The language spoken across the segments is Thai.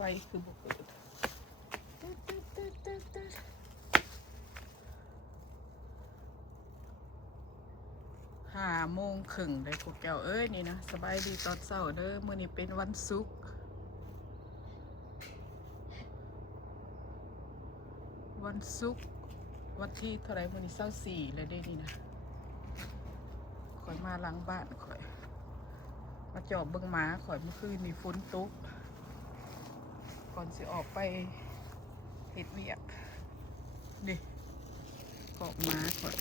ไฟคือบุกเกิด5:30เลยพวกแก้วเอ้ยนี่นะสบายดีตอนเช้าเด้อมื้อนี้เป็นวันศุกร์วันที่เท่าไรมื้อนี้24เลยเด้นี่นะข่อยมาหลังบ้านข่อยมาจอบเบิ่งหมาข่อยเมื่อคืนนี่ฝนตกก่อนสิออกไปเฮ็ดเวียกดิขอกหมาข่อย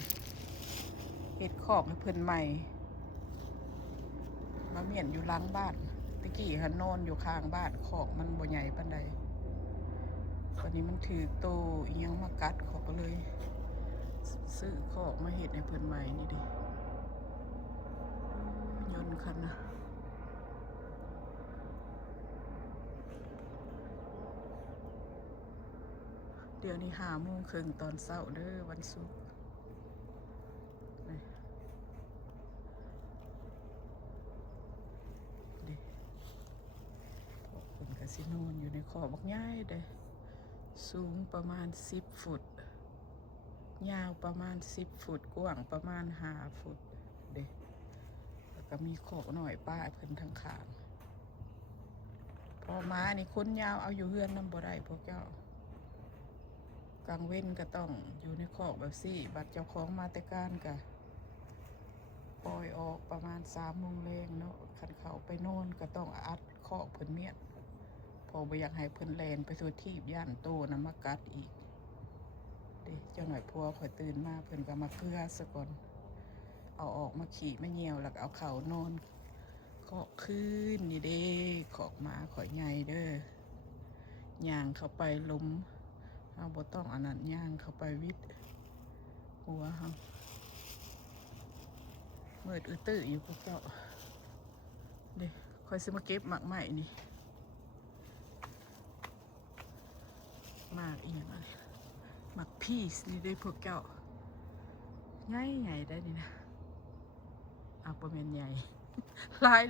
เฮ็ดขอกให้เพิ่นใหม่มาเมียนอยู่หลังบ้านตะกี้หันนอนอยู่ข้างบ้านขอกมันบ่ใหญ่ปานใดตอนนี้มันถือโตอีหยังมากัดขอกก็เลยซื้อขอกมาเฮ็ดให้เพิ่นใหม่นี่ดิยนต์คันนะเดี๋ยวนี้5:30ตอนเช้าเด้อวันศุกร์ดิพวกคนกสิโนนอยู่ในขอบักง่ายเด้สูงประมาณ10 ฟุตยาวประมาณ10 ฟุตกว้างประมาณ5 ฟุตเด้แล้วก็มีขอกหน่อยป้าเพิ่นทางข้างพอมานี่คนยาวเอาอยู่เฮือนนำบ่ได้พวกเจ้ากลางเว้นก็ต้องอยู่ในคอกแบบซี่บัดเจ้าของมาแต่การก็ปล่อยออกประมาณ3 โมงแรงเนาะคันเขาไปนอนก็ต้องอัดคอกเพิ่นเมียนพอบ่อยากให้เพิ่นแลนไปสู่ที่ย่านโตนำมากัดอีกเด้เจ้าหน่อยพัวข่อยตื่นมาเพิ่นก็มาเกลือซะก่อนเอาออกมาขี่มาเหี่ยวแล้วก็เอาเขานอนคอกคืนนี่เด้คอกหมาข่อยใหญ่เด้อย่างเข้าไปล้มเอาบ่ต้องอันนั้นย่างเข้าไปวิดหัวเฮามืดตื้ออยู่พวกเจ้าเด้ค่อยสิมาเก็บหมากใหม่นี่หมากอีหยังอะไรหมากพีชนี่ได้พวกเจ้าใหญ่ได้นี่นะเอาประมาณใหญ่หลาย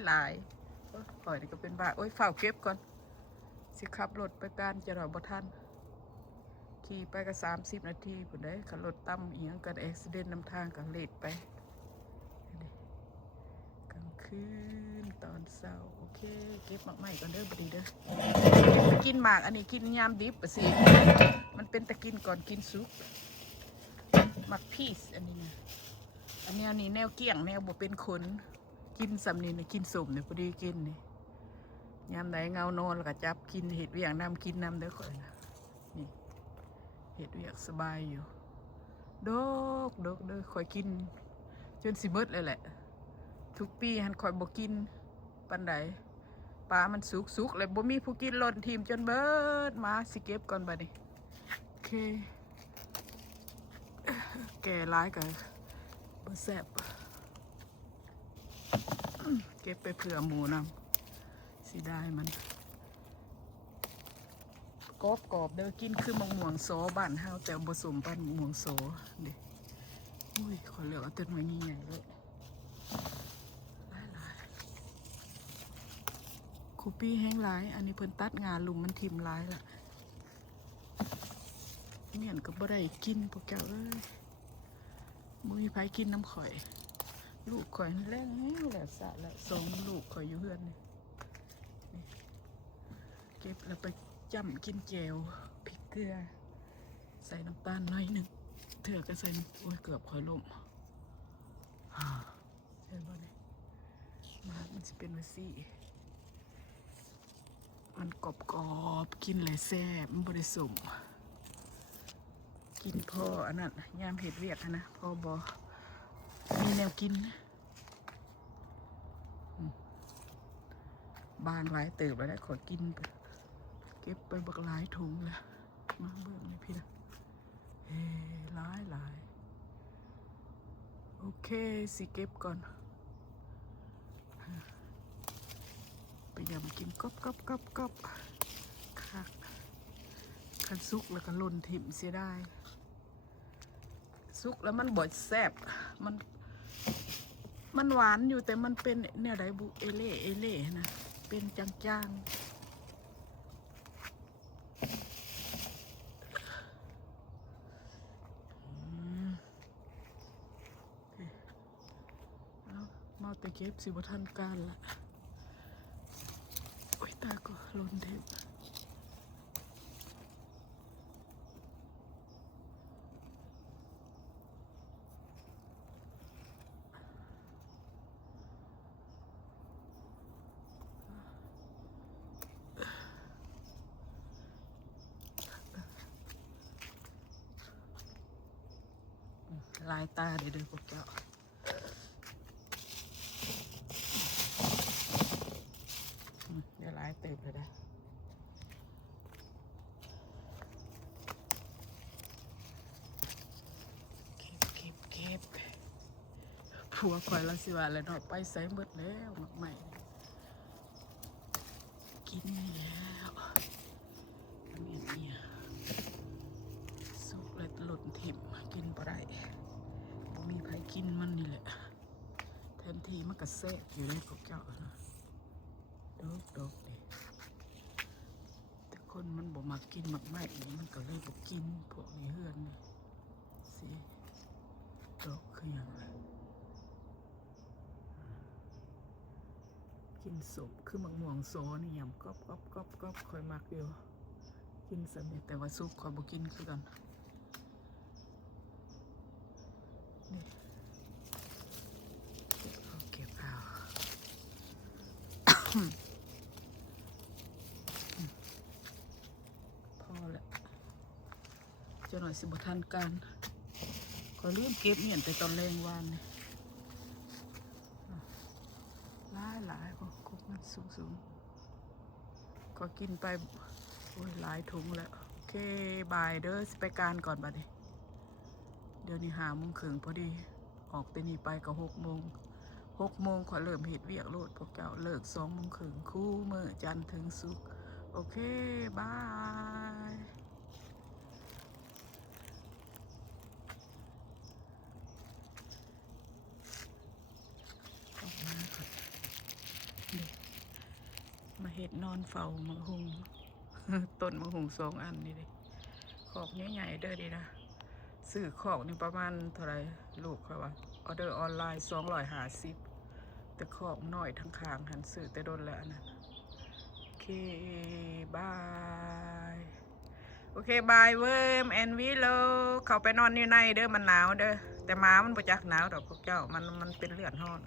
ข่อยนี่ก็เป็นบ้าโอ้ยฝ้าวเก็บก่อนสิขับรถไปการจะรอบ่ทันขี่ไปก็30 นาทีพุ่นได้ขับรถต่ำอีหยังกันอุบิเหตุนำทางก็เลทไปกลางคืนตอนเช้าโอเคเก็บหมากใหม่ก่อนเด้อบ่ดีเด้อกินหมากอันนี้กินยามดิบปะสิมันเป็นตะกินก่อนกินซุปหมากพีชอันนี้นะอันแนวนี้แนวเกี้ยงแนวบ่เป็นคนกินสำนี่นะกินสมเนี่ยพอดีกินนี่ยามไหนเงานอนแล้วก็จับกินเห็ดเวียงน้ำกินน้ำเด้อข่อยนะนี่เห็ดเวียงสบายอยู่ดกเด้อข่อยกินจนสิเบิดเลยแหละทุกปีหันข่อยบ่กินปานใดปลามันสุกเลยบ่มีผู้กินหล่นทีมจนเบิดมาสิเก็บก่อนบัดนี้โอเคแก่ร้ายกันบ่แซ่บเก็บไปเผื่อหมูนำสิได้มันกรอบเด้อกินคือมะม่วงโซบ้านเฮาแต่บ่สมปานมะม่วงโซเด้อุ้ยขอเหลือเอาต้นไม้ใหญ่ๆเลยหลายคูปี้แห้งหลายอันนี้เพิ่นตัดงานลุมมันทิ่มหลายละเมี่ยนก็บ่ได้กินพวกเจ้าเอ้ยบ่มีไผกินน้ำข่อยลูกข่อยแรงแห้งแหละสะละส่งลูกข่อยอยู่เฮือนนี่เก็บแล้วไปจ้ำกินแจวพริกเกลือใส่น้ำตาลหน่อยหนึ่งเถื่อก็ใส่โอ้ยเกือบข่อยล่มเห็นบ่เนี่ยมันจะเป็นว่าซี่มันกรอบกินเลยแซ่บมันบริสุทธิ์กินพออันนั้นยามเห็ดเวียกนะพอบอมีแนวกินบางหลายเติบแล้วได้ขอกินเก็บไปบักหลายถุงเลยมาเบิ่งเลยพี่นะเฮ้หลายโอเคสิเก็บก่อนไปยำกินก๊อบคักคันซุกแล้วก็ล่นถิ่มเสียได้ซุกแล้วมันบ่อยแซ่บมันหวานอยู่แต่มันเป็นเนี่ยไดบุเอเล่นะเป็นจาง มาแต่เก็บสิบ่ทันการละโอ้ยตาก็ล้นเทปลายตาเด้อพวกเจ้าเดี๋ยวลายเติบเลยนะเก็บผัวคอยละสิว่าแล้วเนาะไปใส่หมดแล้วหมักใหม่กินแล้วอันนี้เนี่ยสุกเลยหล่นถิ่มกินบ่ได้บ่มีไผกินมันนี่แหละแทนที่มันก็แซ่บอยู่ในพวกเจ้านะดกดิแต่คนมันบ่มากินหมักไหม้มันก็เลยบ่กินพวกนี้เฮือนนี่สิดกคืออย่างไรกินสุกคือหมักม่วงโซนี่ยำก๊อบคอยมักอยู่กินสำเร็จแต่ว่าซุปคอยบ่กินคือกันนี่เก็บเอาพอแล้วจะหน่อยสิบทันการขอลืมเก็บเนี่ยแต่ตอนแรงวานนี่หลายพอคุกมันสูงก็กินไปโอ้ยหลายถุงแล้วโอเคบายเด้อสิไปการก่อนบัดนี้เดี๋ยวนี้5:30พอดีออกแต่นี้ไปก็6:00ขอเริ่มเฮ็ดเวียกโลดพวกเจ้าเลิก2:30คู่มื้อจันทร์ถึงศุกร์โอเคบายออกมาก่อนมาเฮ็ดนอนเฝ้ามะฮุง ต้นมะฮุง2 อันนี่เลยขอกใหญ่ๆเด้อดีนะซื้อขอกนี่ประมาณเท่าไหร่ลูกเขาว่าออเดอร์ออนไลน์250แต่ขอกน้อยทั้งคางหันซื้อแต่โดนแล้วนะโอเคบายโอเคบายเวิร์มแอนวิโลเขาไปนอนอยู่ในเด้อมันหนาวเด้อแต่หมามันประจักหนาวดอกพวกเจ้ามันเป็นเลือดห้อน